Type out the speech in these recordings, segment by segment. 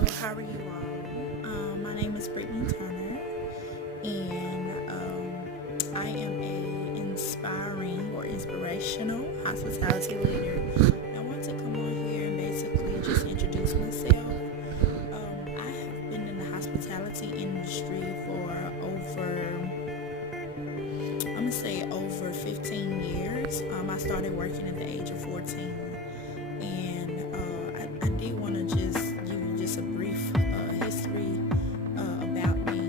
How are you all? My name is Brittany Turner, and I am a inspiring or inspirational hospitality leader. I want to come on here and basically just introduce myself. I have been in the hospitality industry for I'm gonna say over 15 years. I started working at the age of 14, and I did want to just give you just a brief history about me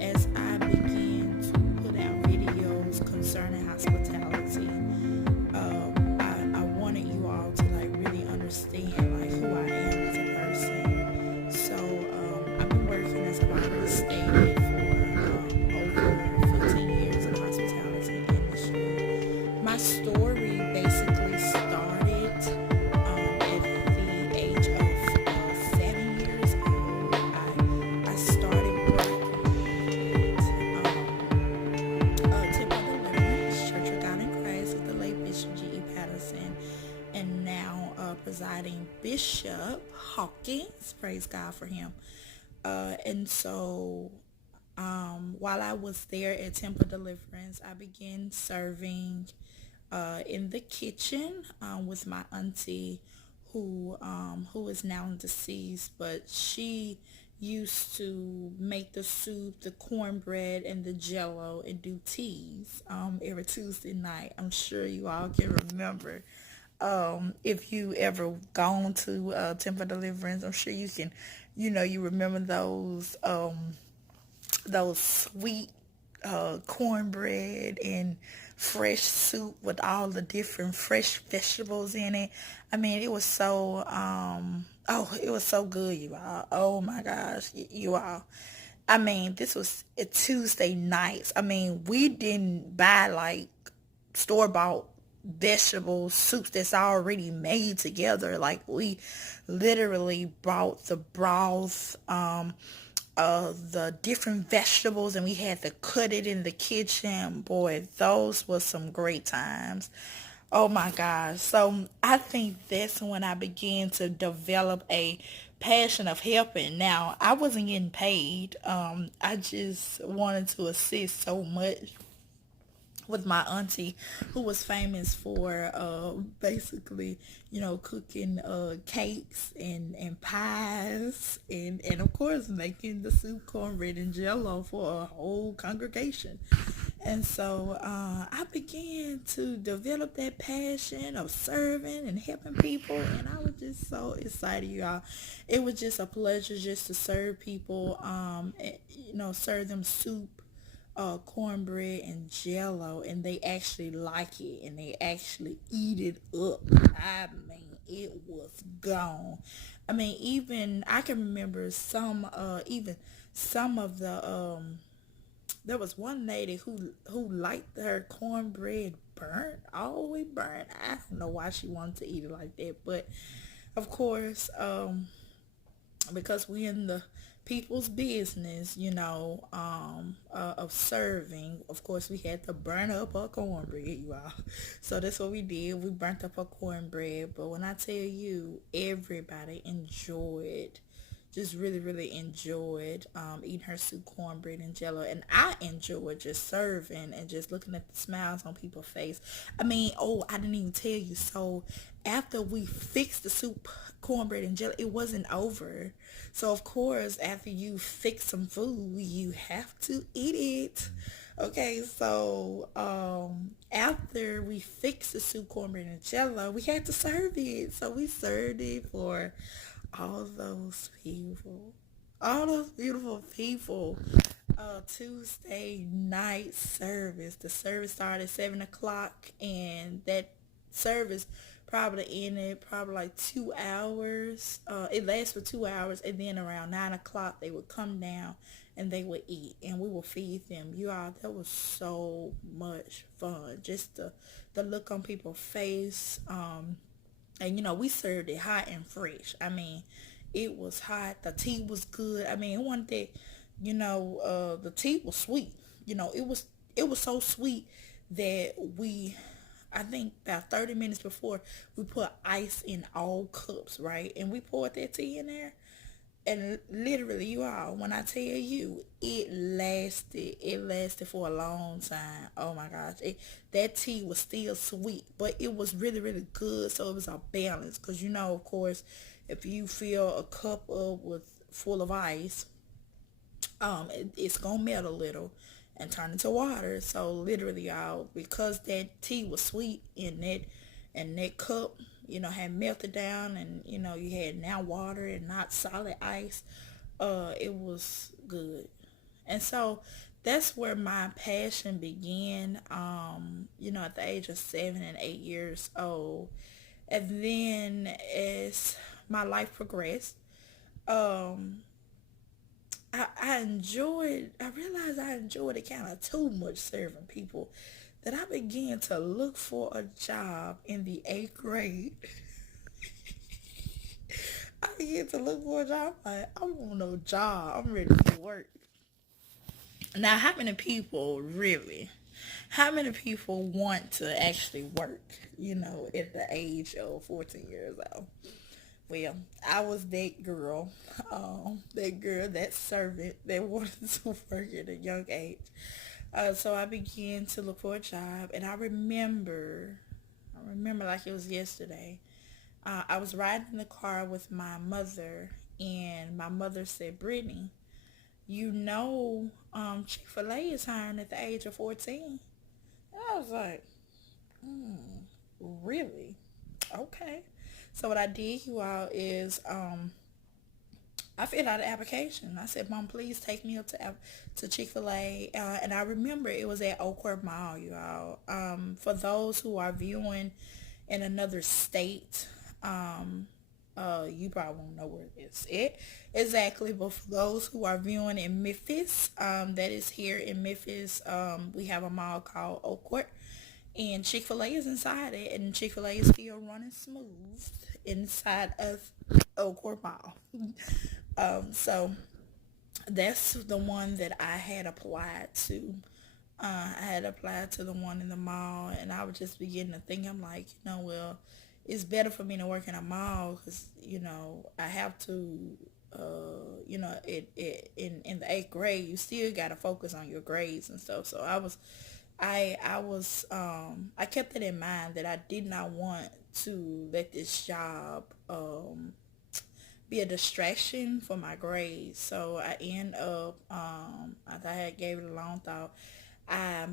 as I began to put out videos concerning hospitality. I wanted you all to like really understand like who I am as a person. So I've been working as I've already stated for over 15 years in the hospitality industry. My story basically started at the age of 7 years old. I started working at Temple Deliverance Church of God in Christ with the late Bishop G.E. Patterson, and now presiding Bishop Hawkins. Praise God for him. And so while I was there at Temple Deliverance, I began serving in the kitchen with my auntie, who is now deceased, but she used to make the soup, the cornbread, and the jello, and do teas every Tuesday night. I'm sure you all can remember. If you ever gone to Temple Deliverance, I'm sure you can, you remember those sweet cornbread and fresh soup with all the different fresh vegetables in it. I mean, it was so it was so good, you all. Oh my gosh, you all. I mean, this was a Tuesday nights. I mean, we didn't buy like store bought vegetable soups that's already made together. Like we literally bought the broth, the different vegetables, and we had to cut it in the kitchen. Boy, those were some great times. Oh my gosh. So I think that's when I began to develop a passion of helping. Now, I wasn't getting paid. I just wanted to assist so much with my auntie, who was famous for basically, cooking cakes and pies, and of course making the soup, cornbread, and jello for a whole congregation. And so I began to develop that passion of serving and helping people, and I was just so excited, y'all. It was just a pleasure just to serve people, serve them soup, cornbread and jello, and they actually like it and they actually eat it up. I mean, it was gone. I mean, even I can remember even some of the there was one lady who liked her cornbread burnt, all the way burnt. I don't know why she wanted to eat it like that, but of course, because we in the people's business, of serving. Of course, we had to burn up our cornbread, you all. So that's what we did. We burnt up our cornbread. But when I tell you, everybody enjoyed, just really, really enjoyed eating her soup, cornbread, and jello. And I enjoyed just serving and just looking at the smiles on people's face. I mean, oh, I didn't even tell you. So after we fixed the soup, cornbread, and jello, it wasn't over. So of course, after you fix some food, you have to eat it. Okay, so after we fixed the soup, cornbread, and jello, we had to serve it. So we served it for all those people, all those beautiful people. Tuesday night service. The service started at 7 o'clock, and that service probably ended probably like 2 hours. It lasts for 2 hours, and then around 9 o'clock they would come down and they would eat, and we would feed them. You all, that was so much fun. Just the look on people's face. And we served it hot and fresh. I mean, it was hot. The tea was good. I mean, one day, the tea was sweet. It was so sweet that I think about 30 minutes before, we put ice in all cups, right? And we poured that tea in there. And literally, you all, when I tell you, it lasted for a long time. Oh my gosh. That tea was still sweet, but it was really, really good. So it was a balance. Because, of course, if you fill a cup up with full of ice, it's going to melt a little and turn into water. So literally, y'all, because that tea was sweet and that cup, had melted down, and you had now water and not solid ice. It was good. And so that's where my passion began, at the age of 7 and 8 years old. And then as my life progressed, um, I realized I enjoyed it kind of too much serving people, that I began to look for a job in the 8th grade. I began to look for a job. Like, I want no job. I'm ready for work. Now, how many people want to actually work, at the age of 14 years old? Well, I was that servant that wanted to work at a young age. So I began to look for a job, and I remember like it was yesterday. I was riding in the car with my mother, and my mother said, "Brittany, Chick-fil-A is hiring at the age of 14." And I was like, really? Okay. So what I did, you all, is I filled out an application. I said, "Mom, please take me up to Chick-fil-A." And I remember it was at Oak Court Mall, you all. For those who are viewing in another state, you probably won't know where it's at exactly. But for those who are viewing in Memphis, that is here in Memphis, we have a mall called Oak Court. And Chick-fil-A is inside it, and Chick-fil-A is still running smooth inside of Oak Court Mall. So that's the one that I had applied to. I had applied to the one in the mall, and I was just beginning to think, I'm like, well, it's better for me to work in a mall because, I have to, in the 8th grade, you still got to focus on your grades and stuff. So I kept it in mind that I did not want to let this job, be a distraction for my grades. So I end up, after I had gave it a long thought, I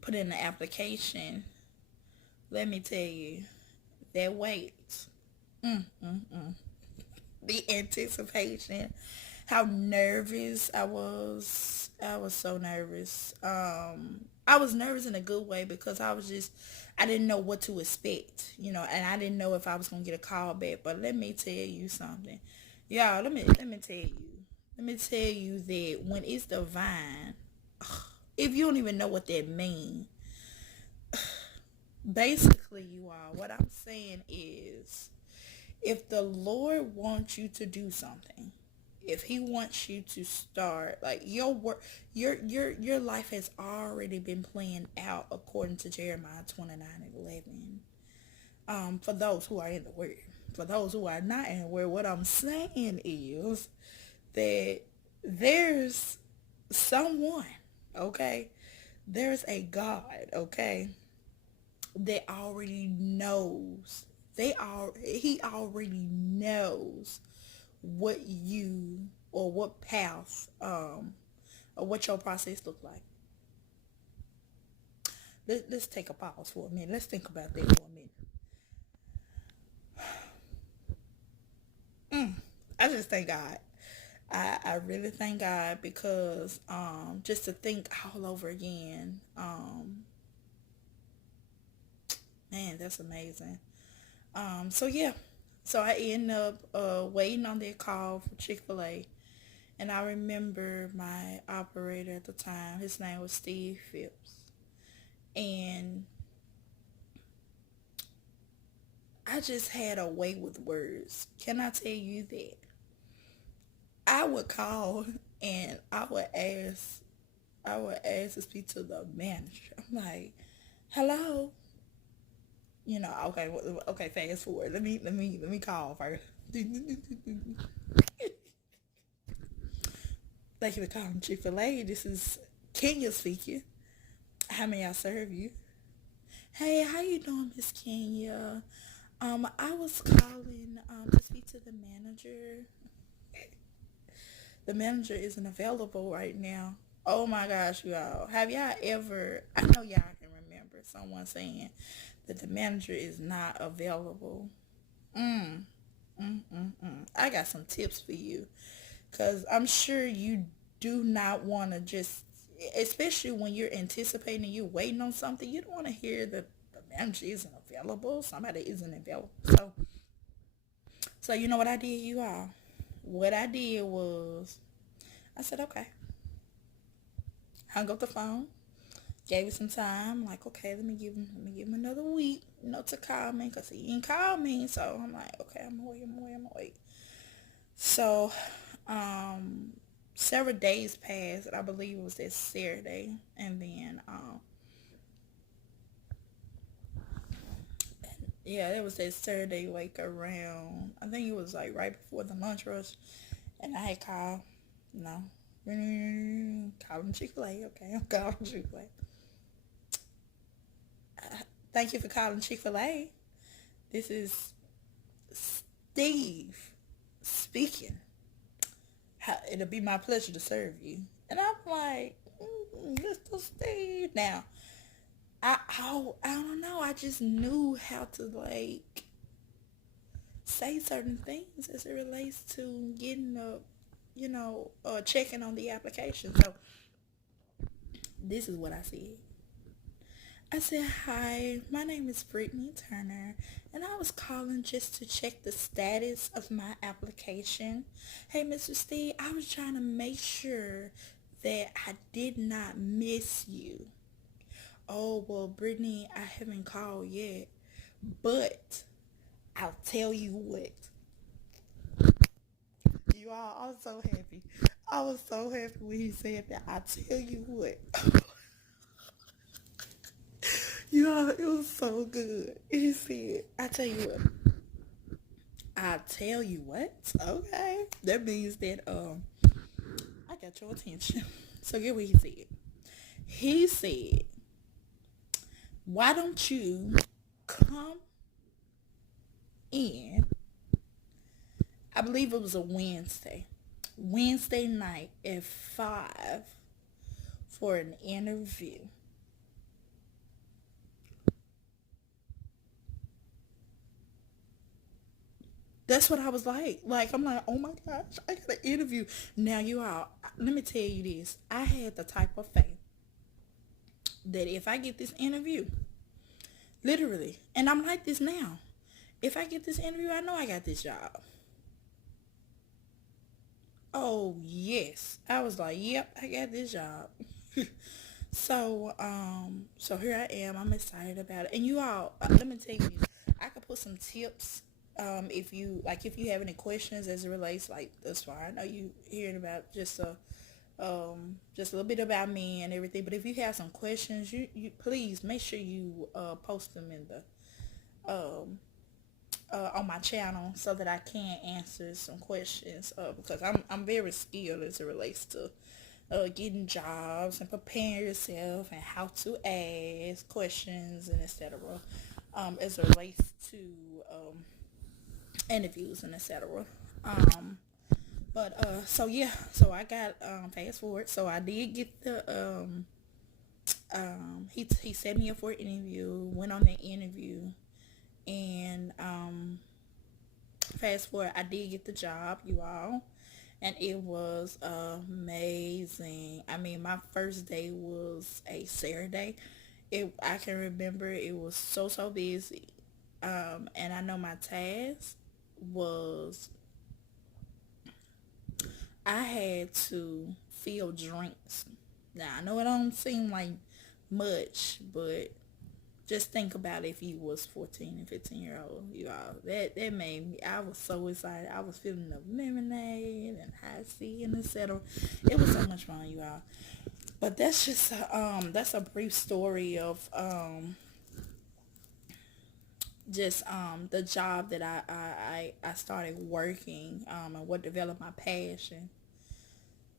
put in the application. Let me tell you, that wait, the anticipation, how nervous I was. I was so nervous. I was nervous in a good way because I didn't know what to expect, and I didn't know if I was gonna get a call back. But let me tell you something, y'all. Let me tell you that when it's divine, if you don't even know what that means, basically, you all, what I'm saying is, if the Lord wants you to do something, if he wants you to start, like, your work, your life has already been planned out according to Jeremiah 29:11. For those who are in the word. For those who are not in the word, what I'm saying is that there's someone, okay? There's a God, okay, that already knows. He already knows what you, or what path, or what your process look like. Let's take a pause for a minute. Let's think about that for a minute. I just thank God. I really thank God because, just to think all over again, man, that's amazing. So yeah, so I end up waiting on that call for Chick-fil-A. And I remember my operator at the time, his name was Steve Phipps. And I just had a way with words. Can I tell you that? I would call and I would ask to speak to the manager. I'm like, "Hello." Okay, okay, fast forward. Let me call first. Thank you for calling Chick-fil-A. This is Kenya speaking. How may I serve you? Hey, how you doing, Miss Kenya? I was calling to speak to the manager. The manager isn't available right now. Oh my gosh, y'all. Have y'all ever, I know y'all can remember someone saying that the manager is not available. Mm, I got some tips for you. Because I'm sure you do not want to just, especially when you're anticipating and you're waiting on something, you don't want to hear that the manager isn't available, somebody isn't available. So you know what I did, you all? What I did was, I said, okay, hung up the phone, gave it some time, like, okay, let me give him another week, to call me, because he didn't call me. So I'm like, okay, I'm gonna wait. So, several days passed. I believe it was that Saturday, and then, yeah, it was that Saturday, like around, I think it was like right before the lunch rush, and I had called, no, calling Chick-fil-A. Okay, I'm calling Chick-fil-A. Thank you for calling Chick-fil-A. This is Steve speaking. It'll be my pleasure to serve you. And I'm like, Mr. Steve. Now, I don't know. I just knew how to like say certain things as it relates to getting checking on the application. So this is what I said. I said, hi, my name is Brittany Turner, and I was calling just to check the status of my application. Hey, Mr. Steve, I was trying to make sure that I did not miss you. Oh, well, Brittany, I haven't called yet, but I'll tell you what. You all, I was so happy. I was so happy when he said that. I tell you what. You all, it was so good. He said, I tell you what. I tell you what. Okay. That means that I got your attention. So get what he said. He said, why don't you come in? I believe it was a Wednesday night at 5 for an interview. That's what I was like. Like, I'm like, oh my gosh, I got an interview. Now, you all, let me tell you this. I had the type of faith that if I get this interview, literally, and I'm like this now, if I get this interview, I know I got this job. Oh, yes. I was like, yep, I got this job. So here I am. I'm excited about it. And you all, let me tell you this. I could put some tips. If you have any questions as it relates, like that's far. I know you hearing about just a little bit about me and everything. But if you have some questions, you please make sure you post them in the um on my channel so that I can answer some questions because I'm very skilled as it relates to getting jobs and preparing yourself and how to ask questions and etc. As it relates to interviews and etc. Um, so yeah, so I got fast forward. So I did get the he set me up for an interview. Went on the interview and fast forward, I did get the job, you all, and it was amazing. I mean, my first day was a Saturday. I can remember it was so busy, and I know my task was I had to fill drinks. Now I know it don't seem like much, but just think about if you was 14 and 15-year-old, you all. That made me, I was so excited. I was feeling the lemonade and high C and etc. It was so much fun, you all. But that's a brief story of just the job that I started working and what developed my passion.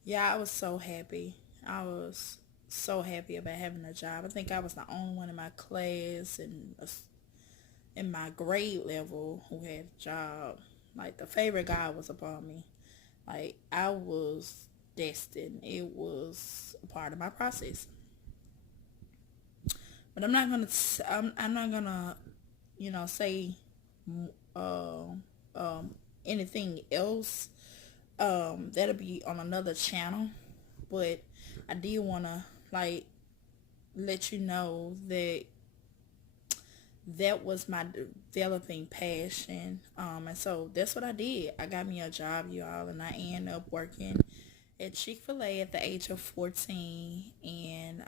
Yeah, I was so happy. I was so happy about having a job. I think I was the only one in my class and in my grade level who had a job. Like the favorite guy was above me. Like I was destined. It was a part of my process. But I'm not gonna say uh, anything else. That'll be on another channel. But I did wanna like let you know that that was my developing passion. And so that's what I did. I got me a job, you all, and I ended up working at Chick-fil-A at the age of 14. And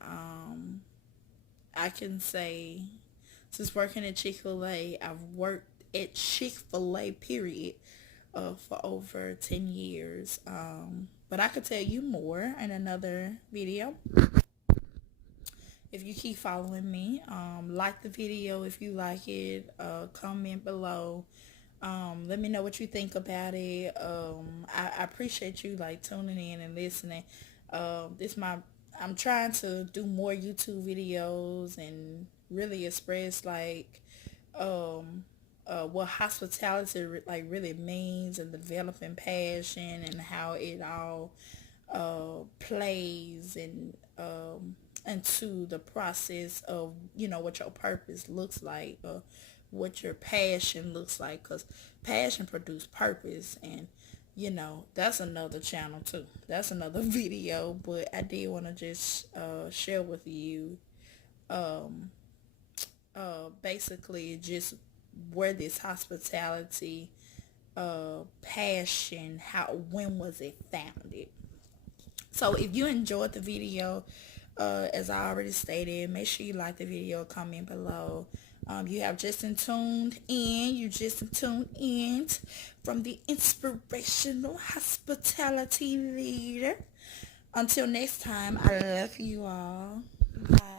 I can say, since working at Chick-fil-A, I've worked at Chick-fil-A, period, for over 10 years. But I could tell you more in another video. If you keep following me, like the video if you like it, comment below. Let me know what you think about it. I appreciate you like tuning in and listening. I'm trying to do more YouTube videos and really express like what hospitality like really means, and developing passion and how it all plays and into the process of what your purpose looks like, or what your passion looks like, because passion produces purpose. And that's another channel too, that's another video. But I did want to just share with you basically just where this hospitality passion, when was it founded. So if you enjoyed the video, as I already stated, make sure you like the video, comment below. You have just tuned in. You just tuned in from the Inspirational Hospitality Leader. Until next time, I love you all. Bye.